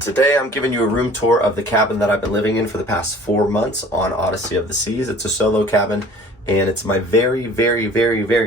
Today I'm giving you a room tour of the cabin that I've been living in for the past 4 months on Odyssey of the Seas. It's a solo cabin and it's my very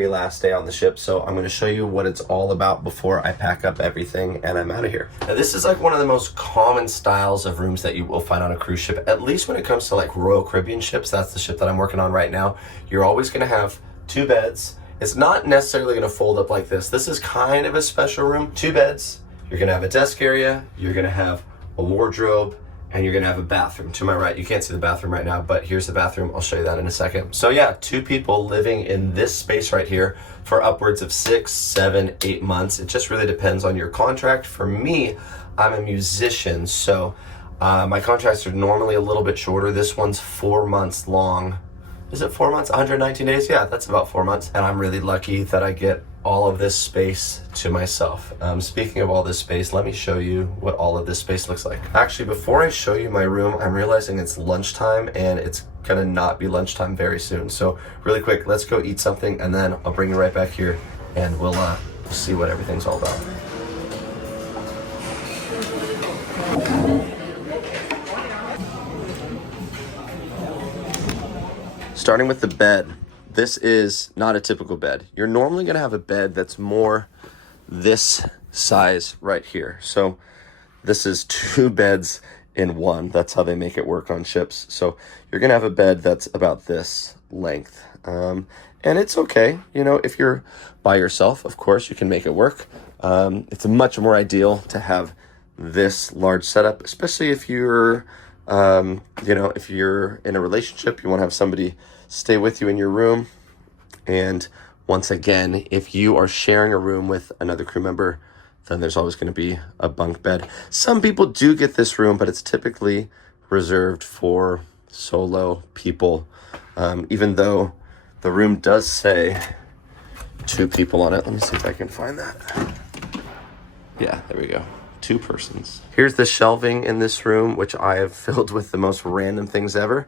last day on the ship, so I'm going to show you what it's all about before I pack up everything and I'm out of here. Now, this is like one of the most common styles of rooms that you will find on a cruise ship, at least when it comes to like Royal Caribbean ships. That's the ship that I'm working on right now. You're always going to have 2 beds. It's not necessarily going to fold up like this. This is kind of a special room. 2 beds. You're gonna have a desk area, you're gonna have a wardrobe, and you're gonna have a bathroom. To my right, you can't see the bathroom right now, but here's the bathroom. I'll show you that in a second. So yeah, 2 people living in this space right here for upwards of 6, 7, 8 months. It just really depends on your contract. For me, I'm a musician, so my contracts are normally a little bit shorter. This one's 4 months long. Is it 4 months? 119 days? Yeah, that's about 4 months. And I'm really lucky that I get all of this space to myself. Speaking of all this space, let me show you what all of this space looks like. Actually, before I show you my room, I'm realizing it's lunchtime and it's gonna not be lunchtime very soon. So really quick, let's go eat something and then I'll bring you right back here and we'll see what everything's all about. Starting with the bed. This is not a typical bed. You're normally gonna have a bed that's more this size right here. So this is 2 beds in one. That's how they make it work on ships. So you're gonna have a bed that's about this length. And it's okay, you know, if you're by yourself, of course, you can make it work. It's much more ideal to have this large setup, especially if you're, you know, if you're in a relationship, you wanna have somebody stay with you in your room. And once again, if you are sharing a room with another crew member, then there's always going to be a bunk bed. Some people do get this room, but it's typically reserved for solo people. Even though the room does say 2 people on it. Let me see if I can find that. Yeah, there we go. 2 persons. Here's the shelving in this room, which I have filled with the most random things ever.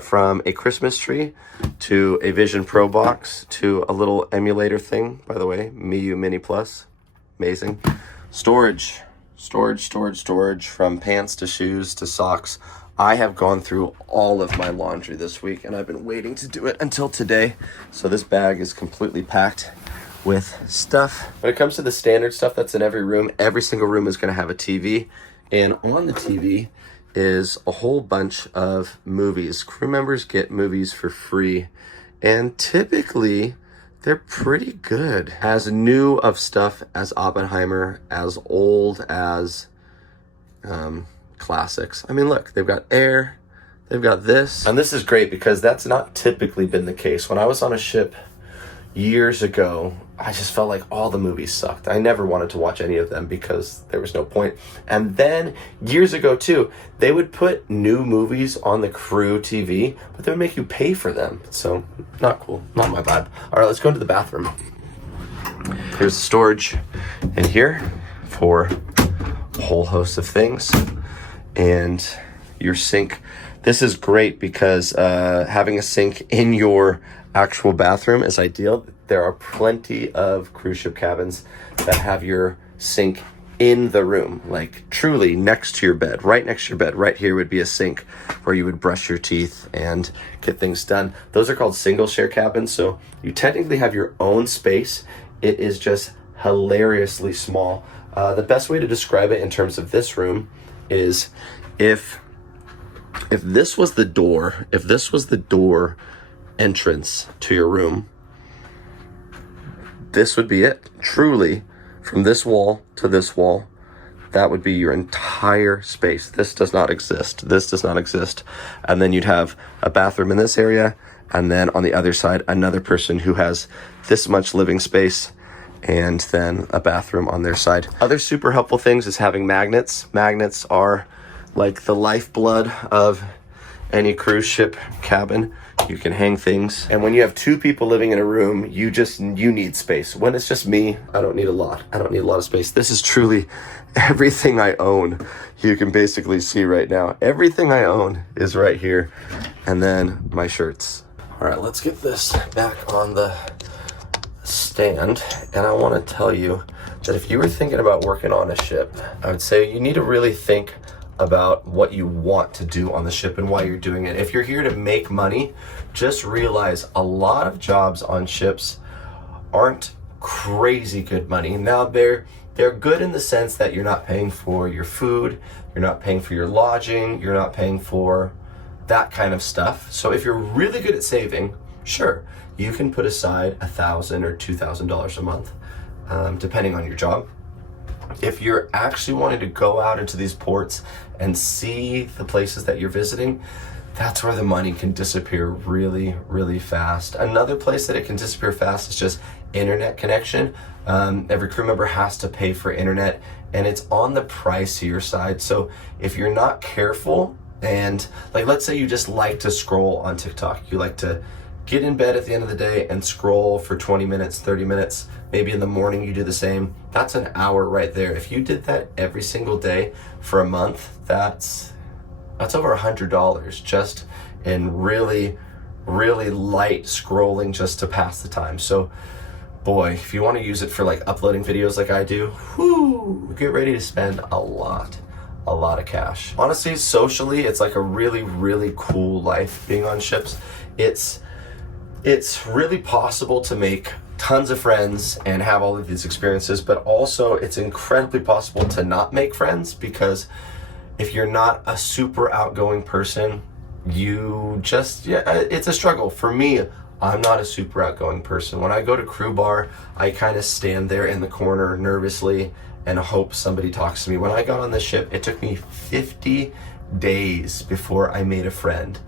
From a Christmas tree to a Vision Pro box to a little emulator thing, by the way, Miu Mini Plus, amazing. Storage, from pants to shoes to socks. I have gone through all of my laundry this week and I've been waiting to do it until today. So this bag is completely packed with stuff. When it comes to the standard stuff that's in every room, every single room is going to have a TV, and on the TV is a whole bunch of movies. Crew members get movies for free, and typically they're pretty good. As new of stuff as Oppenheimer, as old as classics. I mean, look, they've got Air, they've got this. And this is great because that's not typically been the case. When I was on a ship years ago, I just felt like all the movies sucked. I never wanted to watch any of them because there was no point. And then years ago too, they would put new movies on the crew TV, but they would make you pay for them. So not cool, not my vibe. All right, let's go into the bathroom. Here's the storage in here for a whole host of things. And your sink. This is great because having a sink in your actual bathroom is ideal. There are plenty of cruise ship cabins that have your sink in the room, like truly next to your bed, right next to your bed. Right here would be a sink where you would brush your teeth and get things done. Those are called single share cabins. So you technically have your own space. It is just hilariously small. The best way to describe it in terms of this room is if this was the door entrance to your room, this would be it. Truly, from this wall to this wall, that would be your entire space. This does not exist. And then you'd have a bathroom in this area, and then on the other side, another person who has this much living space, and then a bathroom on their side. Other super helpful things is having magnets. Magnets are like the lifeblood of any cruise ship cabin. You can hang things. And when you have 2 people living in a room, you need space. When it's just me, I don't need a lot. Of space. This is truly everything I own. You can basically see right now, everything I own is right here. And then my shirts. All right, let's get this back on the stand, and I want to tell you that if you were thinking about working on a ship, I would say you need to really think about what you want to do on the ship and why you're doing it. If you're here to make money, just realize a lot of jobs on ships aren't crazy good money. Now they're good in the sense that you're not paying for your food, you're not paying for your lodging, you're not paying for that kind of stuff. So if you're really good at saving, sure, you can put aside $1,000 or $2,000 a month, depending on your job. If you're actually wanting to go out into these ports and see the places that you're visiting, that's where the money can disappear really, really fast. Another place that it can disappear fast is just internet connection. Every crew member has to pay for internet, and it's on the pricier side. So if you're not careful, and like, let's say you just like to scroll on TikTok, you like to get in bed at the end of the day and scroll for 20 minutes, 30 minutes, maybe in the morning you do the same. That's an hour right there. If you did that every single day for a month, that's over $100 just in really, really light scrolling just to pass the time. So boy, if you want to use it for like uploading videos like I do, whoo, get ready to spend a lot of cash. Honestly, socially, it's like a really, really cool life being on ships. It's really possible to make tons of friends and have all of these experiences, but also it's incredibly possible to not make friends, because if you're not a super outgoing person, it's a struggle. For me, I'm not a super outgoing person. When I go to crew bar, I kind of stand there in the corner nervously and hope somebody talks to me. When I got on the ship, it took me 50 days before I made a friend.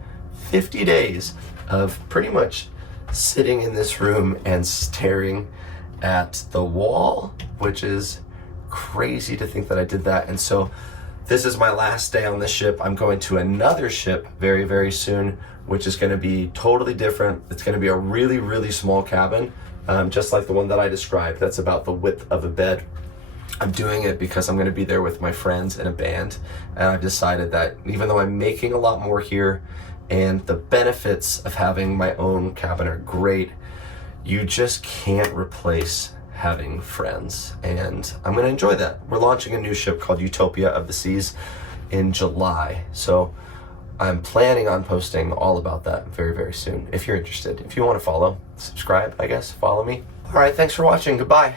50 days of pretty much sitting in this room and staring at the wall, which is crazy to think that I did that. And so this is my last day on the ship. I'm going to another ship very, very soon, which is going to be totally different. It's going to be a really, really small cabin, just like the one that I described. That's about the width of a bed. I'm doing it because I'm going to be there with my friends in a band, and I've decided that even though I'm making a lot more here and the benefits of having my own cabin are great, you just can't replace having friends, and I'm going to enjoy that. We're launching a new ship called Utopia of the Seas in July, so I'm planning on posting all about that very, very soon. If you're interested, if you want to follow, subscribe, I guess, follow me. All right, thanks for watching. Goodbye.